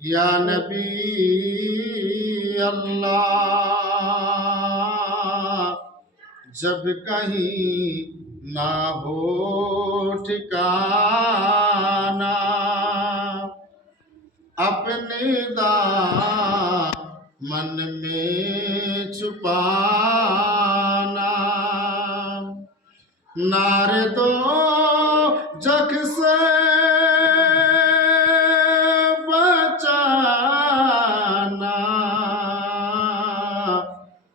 या नबी अल्लाह। जब कहीं ना हो ठिकाना अपने दामन में छुपाना, नारे दो जग से बचाना,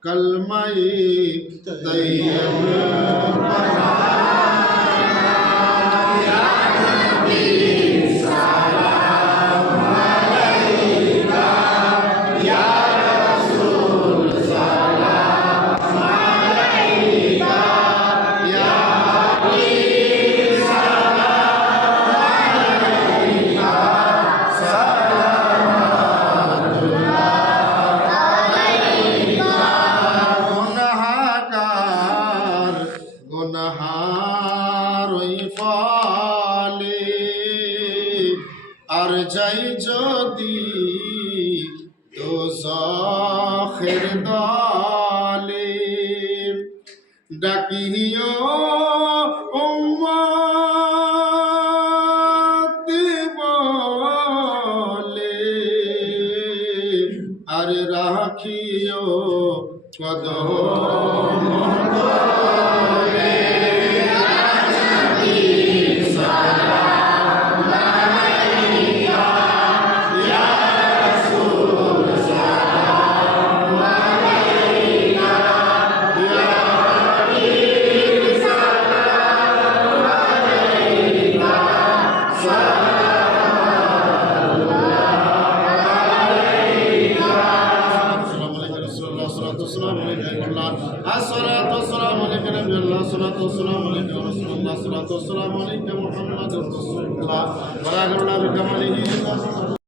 कलमा-ए तैयब আর যাই যদি দোজখের দলে, ডাকিও উম্মতি বলে, আর রাখিও কদম তলে। الصلاة والسلام عليك محمد رسول الله